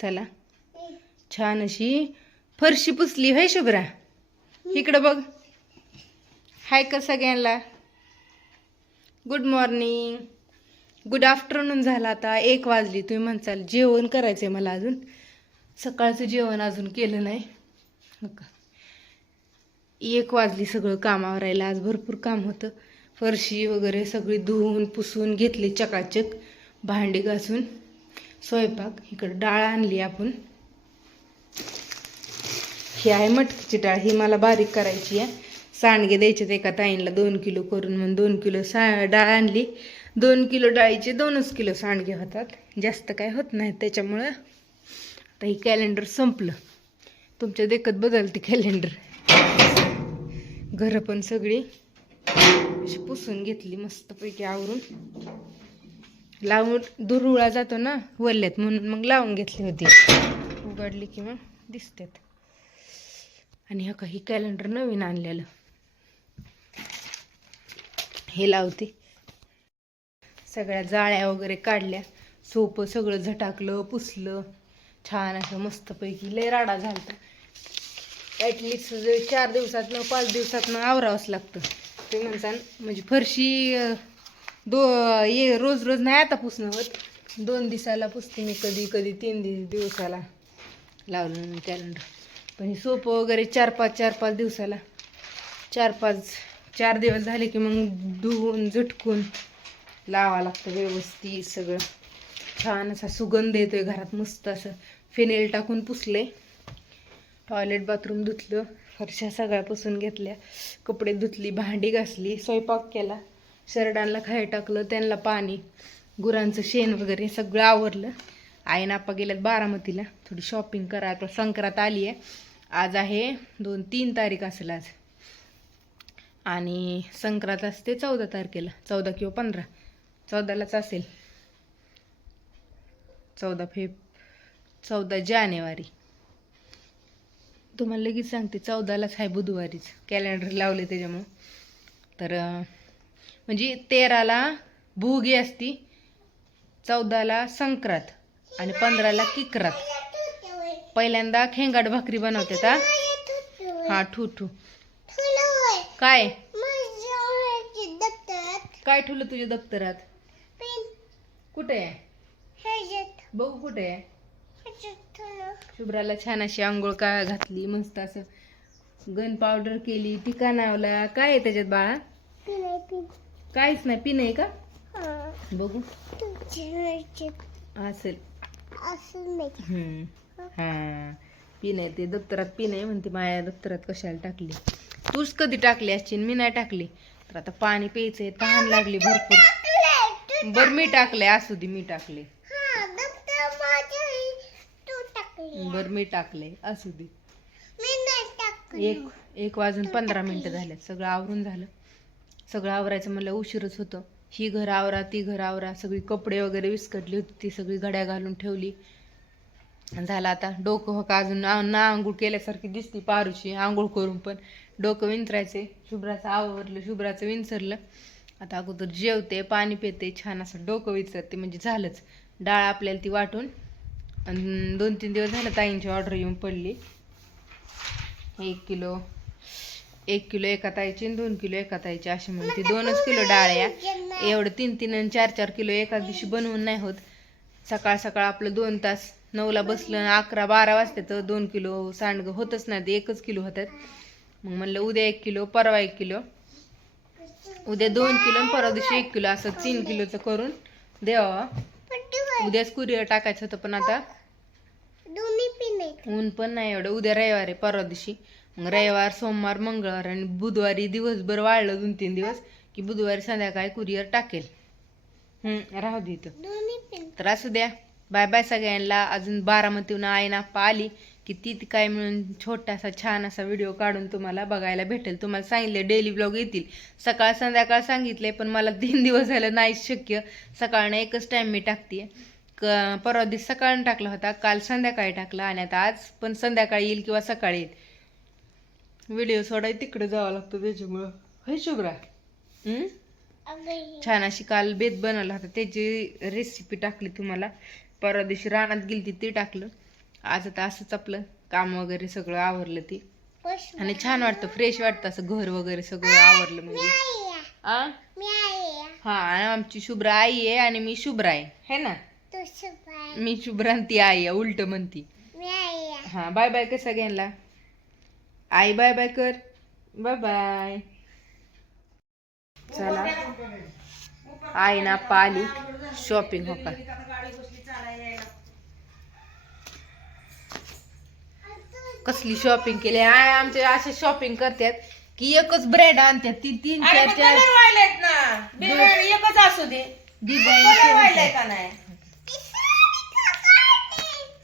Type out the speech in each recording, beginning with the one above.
चला छान अशी फरशी पुसली होय शुभ्रा. इकडं बघ. हाय का सगळ्यांना. गुड मॉर्निंग, गुड आफ्टरनून झाला. आता 1 वाजली. तुम्ही म्हणसाल जेवण करायचंय मला अजून. सकाळचं जेवण अजून केलं नाही. 1 वाजली. सगळं काम आवरायला आज भरपूर काम होतं. फरशी वगैरे सगळी धुवून पुसून घेतली चकाचक. भांडी घासून स्वयंपाक. इकडं डाळ आणली आपण. ही आहे मटकीची डाळ. ही मला बारीक करायची आहे. सांडगे द्यायचे एका ताईंला 2 किलो करून, म्हणून 2 किलो डाळ आणली. 2 किलो डाळीचे 2च किलो सांडगे होतात. जास्त काय होत नाही त्याच्यामुळं. आता ही कॅलेंडर संपलं. तुमच्या देखत बदलते कॅलेंडर. घरं पण सगळी अशी पुसून घेतली मस्तपैकी आवरून. लावून दुरुळा जातो ना वल्ल्यात, म्हणून मग लावून घेतली होती. उघडली की मग दिसतात. आणि हा काही कॅलेंडर नवीन आणलेलं हे लावते. सगळ्या जाळ्या वगैरे काढल्या. सोपं सगळं झटाकलं, पुसलं छान असं मस्तपैकी. लय राडा झालता. ॲटलिस्ट 4 दिवसातनं 5 दिवसातनं आवरावंच लागतं. ते म्हणसान म्हणजे फरशी रोज रोज नाही आता पुसणं होत. 2 दिवसाला पुसते मी, कधी कधी 3 दिवसाला लावलं कॅलेंडर. पण हे सोपं वगैरे 4-5 दिवसाला 4 दिवस झाले की मग धुवून झटकून लावावं लागतं व्यवस्थित. सगळं छान असा सुगंध येतोय घरात. मस्त असं फिनेल टाकून पुसले. टॉयलेट बाथरूम धुतलं. फरशा सगळ्या पुसून घेतल्या. कपडे धुतली. भांडी घासली. स्वयंपाक केला. शरडांना खायला टाकलं. त्यांना पाणी, गुरांचं शेण वगैरे सगळं आवरलं. आई आणि आप्पा गेल्यात बारामतीला थोडी शॉपिंग करा. आता संक्रांत आली आहे. आज आहे 2-3 तारीख असेल आज. आणि संक्रांत असते 14 तारखेला. 14 किंवा 15. 14लाच असेल. 14 जानेवारी. तुम्हाला लगेच सांगते 14लाच आहे, बुधवारीच. कॅलेंडर लावले त्याच्यामुळं. तर म्हणजे 13ला भोगी असती, 14ला संक्रांत आणि 15ला किकरात. पहिल्यांदा खेंगाट भाकरी बनवतात. हा ठू काय काय ठेवलं तुझ्या दप्तरात? कुठे आहे बघू. कुठे आहे? शुभ्राला छान अशी आंघोळ घातली. मस्त असं गन पावडर केली. टिका नावला. काय आहे त्याच्यात बाळा? काहीच नाही. पिन आहे का? बघू. असेल. हा पिन आहे ते. दप्तरात पिन आहे म्हणते. माझ्या दप्तरात कशाला टाकली? तूच कधी टाकली असची, मी नाही टाकली. तर आता पाणी प्यायचंय. तहान लागली भरपूर. बर मी टाकले. असू दे, मी टाकले. बर मी टाकले. असू दे. 1 वाजून 15 मिनिटं झाल्यात. सगळं आवरून झालं. सगळं आवरायचं म्हणलं उशीरच होतं. ही घर आवरा, ती घर आवरा. सगळी कपडे वगैरे विस्कटली होती, ती सगळी घड्या घालून ठेवली. झालं आता डोकं हो का अजून ना आंघोळ केल्यासारखी दिसती पारूची. आंघोळ करून पण डोकं विंचरायचे. शुभ्राचं आवरलं, शुभ्राचं विंचरलं. आता अगोदर जेवते, पाणी पिते, छान असं डोकं विचारते. म्हणजे झालंच. डाळ आपल्याला ती वाटून. आणि 2-3 दिवस झालं ताईंची ऑर्डर येऊन पडली. 1 किलो एका ताईची आणि 2 किलो एका ताईची अशी म्हणते. 2च किलो डाळ या. एवढं 3-3 आणि 4-4 किलो एका दिवशी बनवून नाही होत. सकाळ सकाळ आपलं 2 तास 9ला बसलं, 11-12 वाजते तर 2 किलो सांडगं होतच नाही. ते 1च किलो होतात. मग म्हणलं उद्या 1 किलो, परवा 1 किलो, उद्या 2 किलो आणि परवा दिवशी 1 किलो, असं 3 किलोचं करून द्यावा. उद्याच कुरिअर टाकायचं होतं, पण आता ऊन पण नाही एवढं. उद्या रविवार आहे, परवा दिवशी. मग रविवार, सोमवार, मंगळवार आणि बुधवारी दिवसभर वाढलं 2-3 दिवस की बुधवारी संध्याकाळी कुरिअर टाकेल. राहू दे इथं. तर असू द्या. बाय बाय सगळ्यांना. अजून बारामतीहून आई आणि आप्पा आली की ती काय म्हणून छोटासा छान असा व्हिडिओ काढून तुम्हाला बघायला भेटेल. तुम्हाला सांगितले डेली ब्लॉग येतील. सकाळ संध्याकाळ सांगितले, पण मला 3 दिवस झालं नाही शक्य. सकाळनं एकच टाइम मी टाकते. परवा दिवस सकाळनं टाकला होता, काल संध्याकाळी टाकला आणि आता आज पण संध्याकाळी येईल किंवा सकाळी येईल. व्हिडिओ सोडाय तिकडे जावं लागतं त्याच्यामुळं. हे शुभ्रा छान अशी काल बेत बनवला होता, त्याची रेसिपी टाकली तुम्हाला. परवा दिवशी रानात गेली ती टाकलं. आज आता असंच आपलं काम वगैरे सगळं आवरलं ती आणि छान वाटतं, फ्रेश वाटतं असं घर वगैरे सगळं आवरलं म्हणजे. हा, आणि आमची शुभ्रा आई आहे आणि मी शुभ्रा आहे, है ना. मी शुभ्रा आणि ती आई आहे, उलट म्हणती. हा, बाय बाय कर सगळ्यांना. आई बाय बाय कर. Bye bye. चला, आई ना आप्पा आली शॉपिंग हो का. कसली शॉपिंग केली आमचे, असे शॉपिंग करतात की एकच ब्रँड आणतात, ती 3-4 एकच असू दे डिझाईन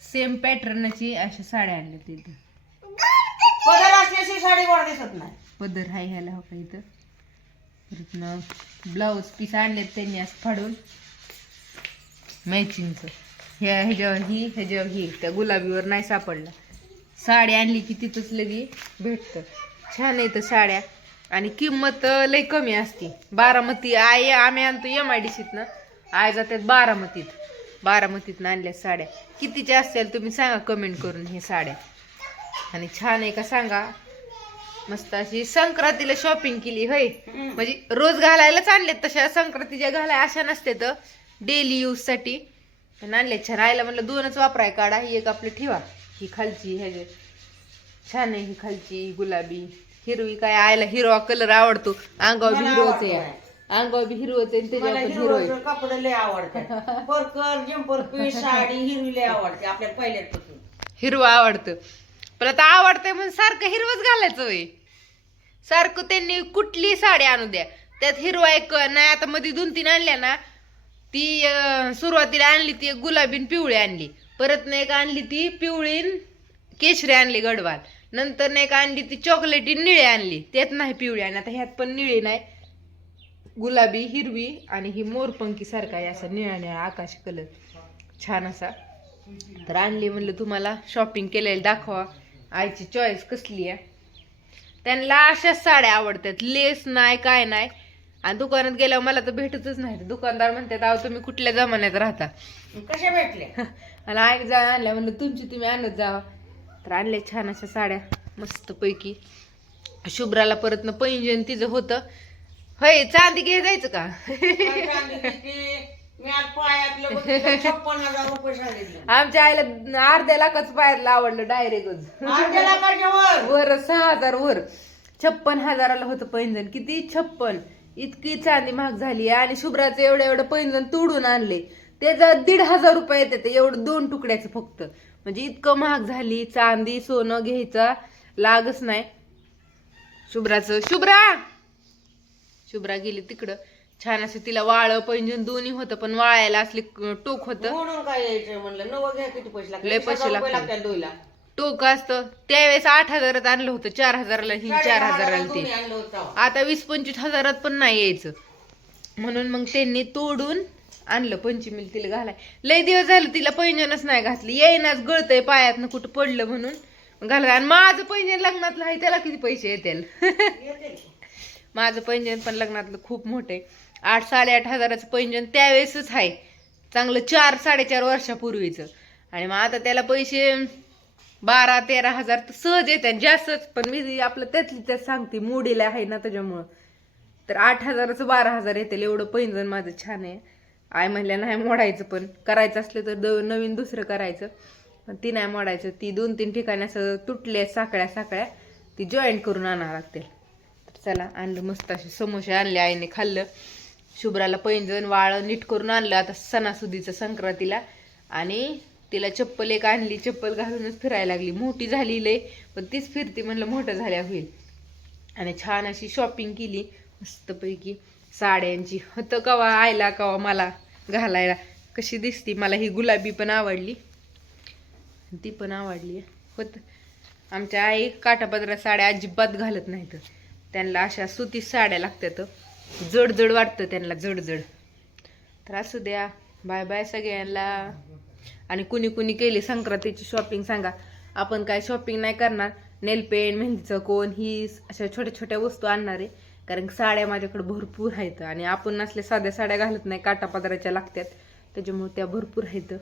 सेम पॅटर्नची अशा साड्या आणल्या तिथं. पदर असल्याशी साडी गोड दिसत नाही. पदर हाय ह्याला हो का इथं. परत ब्लाऊज पीस आणलेत त्यांनी असं फाडून मॅचिंगचं. ह्याच्यावर ही त्या गुलाबीवर नाही सापडला. साडी आणली की तिथंच लगी भेटतं. छान येतं साड्या आणि किंमत लय कमी असते. बारामती आम्ही आणतो MIDCतनं, आय जातात बारामतीतनं आणल्या साड्या. कितीच्या असतील तुम्ही सांगा कमेंट करून हे साड्या. आणि छान आहे का सांगा. मस्त अशी संक्रांतीला शॉपिंग केली होय, म्हणजे रोज घालायलाच आणल्यात तशा. संक्रांतीच्या घालाय अशा नसते तर डेली यूज साठी पण आणले. छान आयला म्हणलं 2च वापराय काढा, एक आपली ठेवा. ही खालची ह्याचे छान आहे, ही खालची गुलाबी. हिरवी काय आयला हिरवा कलर आवडतो. अंगावर बी हिरवच आहे, अंगावर बी हिरवच आहे, त्याच्यावर हिरो आहे. कपडे लय आवडतात. परकर जम्पर पीस साडी हिरवी लय आवडते आपल्याला पहिल्यापासून. हिरवा आवडतं पण आता आवडतंय म्हणून सारखं हिरवच घालायचं होय. सारखं त्यांनी कुठली साडी आणू द्या त्यात हिरवा एक नाही. आता मध्ये 2-3 आणल्या ना, ती सुरुवातीला आणली ती गुलाबी पिवळी आणली, परत नाही का आणली ती पिवळी केशरी आणली गडवाल, नंतर नाही का आणली ती चॉकलेटी निळी आणली, त्यात नाही पिवळी. आणि आता ह्यात पण निळी नाही, गुलाबी हिरवी आणि ही मोरपंखी सारखा आहे असा निळा निळा आकाशी कलर छान असा. तर आणली म्हणलं तुम्हाला शॉपिंग केलेली दाखवा. आईची चॉईस कसली आहे. त्यांना अशाच साड्या आवडतात, लेस नाही काय नाही. आणि दुकानात गेल्यावर मला तर भेटतच नाही. दुकानदार म्हणतात अहो तुम्ही कुठल्या जमान्यात राहता. कशा भेटल्या आणि आई जा आणल्या म्हणलं तुमची तुम्ही आणत जावा. तर आणले छान अशा साड्या मस्त पैकी. शुभ्राला परत न पैंजण तिचं होतं होय. चांदी घे जायचं का. मी आज पायातलं 56,000 रुपये सांगितले. आमच्या आईला अर्ध्या लाखाच पायातलं आवडलं डायरेक्टच. अर्ध्या लाखाच्या वर 6,000 वर 56,000ला होतं पैंजण. किती 56. इतकी चांदी महाग झाली. आणि शुभ्राचं एवढं पैंजण तोडून आणले, त्याचं 1,500 रुपये येते ते एवढं 2 तुकड्याचं फक्त. म्हणजे इतकं महाग झाली चांदी. सोनं घ्यायचा लागच नाही. शुभ्रा गेली तिकडं. छान असं तिला वाळ पैंजण दोन्ही होतं पण वाळायला असले टोक होतं. म्हणून काय यायचं म्हणलं नवं घ्या किती पैसे लागतात. लय पैसे लागतात. दोयला टोक असतं त्यावेळेस 8,000 आणलं होतं, 4,000ला ही 4,000ला ती. आता 20-25 हजारात पण नाही यायचं. म्हणून मग त्यांनी तोडून आणलं पंचमीला तिला घालाय. लय दिवस झालं तिला पैंजणच नाही घातली. येईनाच गळतय पायातनं कुठं पडलं म्हणून घालत. आणि माझं पैंजण लग्नातलं आहे त्याला किती पैसे येतील. माझं पैंजण पण लग्नातलं खूप मोठे 8-8.5 हजाराचं पैंजण त्यावेळेसच आहे चांगलं 4-4.5 वर्षापूर्वीचं. आणि मग आता त्याला पैसे 12-13 हजार तर सहज येतात जास्तच. पण मी आपलं त्यातली त्यात सांगते मोडीला आहे ना त्याच्यामुळं. तर 8 हजाराचं 12 हजार येतील एवढं पैंजण माझं छान आहे. आई म्हणल्या नाही मोडायचं, पण करायचं असलं तर नवीन दुसरं करायचं. पण ती नाही मोडायचं. ती 2-3 ठिकाणी असं तुटल्या साकळ्या ती जॉईंट करून आणावं लागतील. तर चला आणलं मस्त असे समोसे आणले आईने खाल्लं. शुभ्राला पैंजण वाळ नीट करून आणलं आता सणासुदीचं संक्रांतीला. आणि तिला चप्पल एक आणली, चप्पल घालूनच फिरायला लागली. मोठी झाली लय पण तीच फिरती म्हणलं मोठं झाल्या होईल. आणि छान अशी शॉपिंग केली मस्तपैकी साड्यांची. होतं कवा आयला कवा मला घालायला. कशी दिसती मला ही गुलाबी पण आवडली, ती पण आवडली. होत आमच्या आई काठापदरा साड्या अजिबात घालत नाहीत. त्यांना अशा सुती साड्या लागतात, जड वाटतं त्यांना जड. तर असू द्या. बाय बाय सगळ्यांना. आणि कुणी केली संक्रांतीची शॉपिंग सांगा. आपण काय शॉपिंग नाही करणार. नेल पेंट, मेहंदीचं कोण ही अशा छोट्या वस्तू आणणार आहे. कारण साड्या माझ्याकडे भरपूर आहेत आणि आपण नसल्या साध्या साड्या घालत नाही, काटापदराच्या लागतात त्याच्यामुळे त्या भरपूर आहेत.